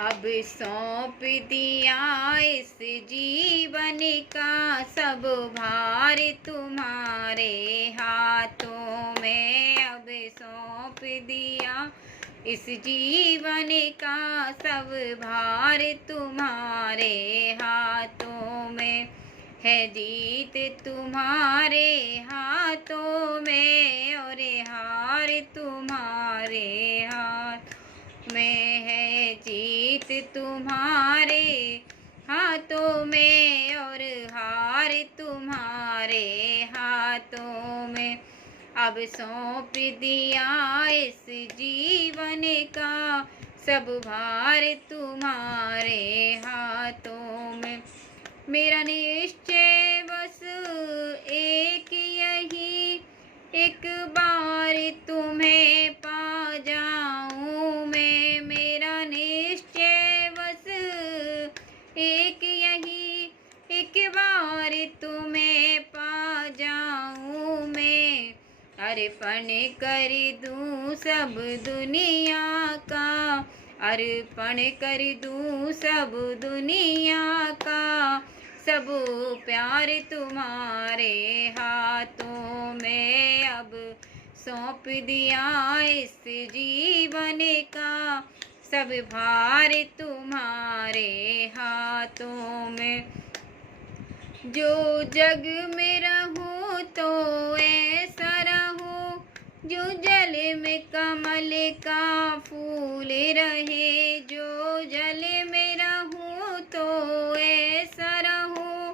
अब सौंप दिया इस जीवन का सब भार तुम्हारे हाथों में। अब सौंप दिया इस जीवन का सब भार तुम्हारे हाथों में। है जीत तुम्हारे हाथों में और हार तुम्हारे हाथ में। है जीत तुम्हारे हाथों में और हार तुम्हारे हाथों में। अब सौंप दिया इस जीवन का सब भार तुम्हारे हाथों में। मेरा निश्चय बस एक यही, एक बार तुम्हें पा जाऊं मैं। मेरा निश्चय बस एक यही, एक बार तुम्हें पा जाऊं मैं। अर्पण कर दूं सब दुनिया का, अर्पण कर दूं सब दुनिया का। सब प्यार तुम्हारे हाथों में। अब सौंप दिया इस जीवन का सब भार तुम्हारे हाथों में। जो जग में रहूं तो ऐसा रहूं, जो जल में कमल का फूल रहे। जो जल में रहूं तो ऐसा रहूं,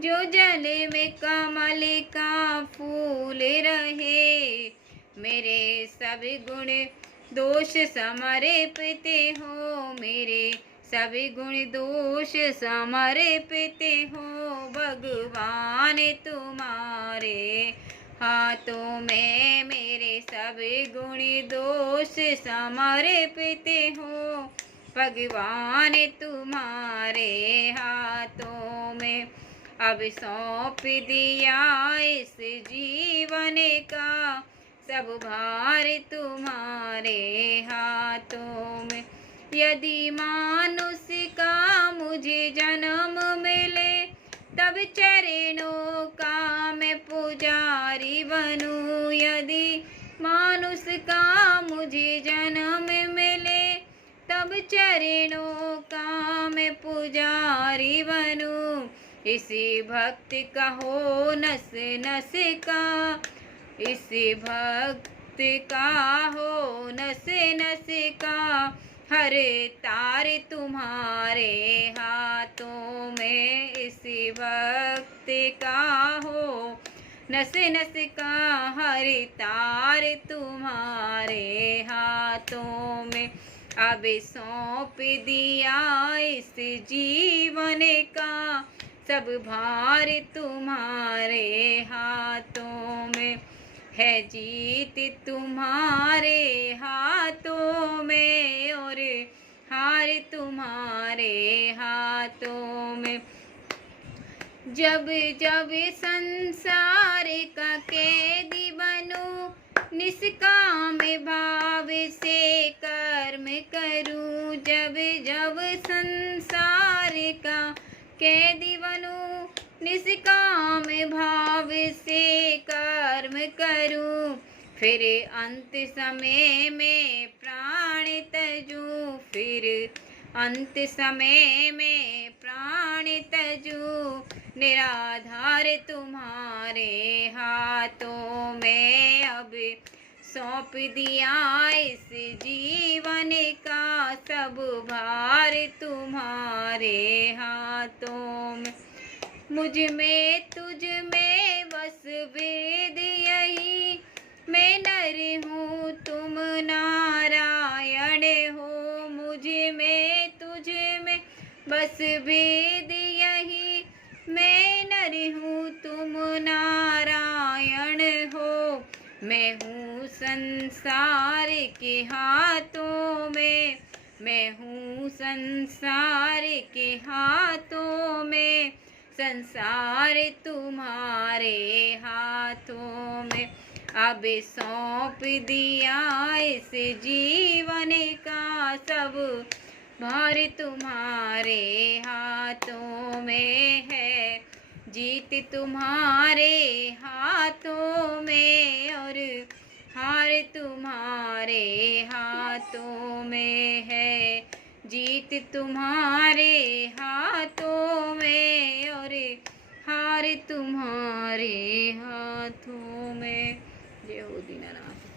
जो जल में कमल का फूल रहे। मेरे सब गुण दोष समर्पित हो, मेरे सभी गुण दोष समर्पित हो। भगवान तुम्हारे हाथों में मेरे सभी गुण दोष समर्पित हो। भगवान तुम्हारे हाथों में। अब सौंप दिया इस जीवन का सब भार तुम्हारे हाथों में। यदि मानुष का मुझे जन्म मिले, तब चरणों का मैं पुजारी बनूं। यदि मानुष का मुझे जन्म मिले, तब चरणों का मैं पुजारी बनूं। इसी भक्त का हो नस नस का, इसी भक्त का हो नस नस का। हर तार तुम्हारे हाथों में। इसी भक्त का हो नस नस का, हर तार तुम्हारे हाथों में। अब सौंप दिया इस जीवन का सब भार तुम्हारे हाथों में। है जीत तुम्हारे हाथों में और हार तुम्हारे हाथों में। जब जब संसार का कैदी बनूं, निष्काम भाव से कर्म करूं। जब जब संसार का कैदी बनूं, निष्काम भाव से कर्म करूं। फिर अंत समय में प्राण तजूं, फिर अंत समय में प्राण तजूं। निराधार तुम्हारे हाथों में। अब सौंप दिया इस जीवन का सब भार तुम्हारे हाथों में। मुझ में तुझ में बस भेद यही, मैं नर हूँ तुम नारायण हो। मुझ में तुझ में बस भेद यही, मैं नर हूँ तुम नारायण हो। मैं हूँ संसार के हाथों में, मैं हूँ संसार के हाथों में। संसार तुम्हारे हाथों में। अब सौंप दिया इस जीवन का सब भार तुम्हारे हाथों में है, जीत तुम्हारे हाथों में और हार तुम्हारे हाथों में है, जीत तुम्हारे हाथों में और हार तुम्हारे हाथों में। जय हो दीनानाथ।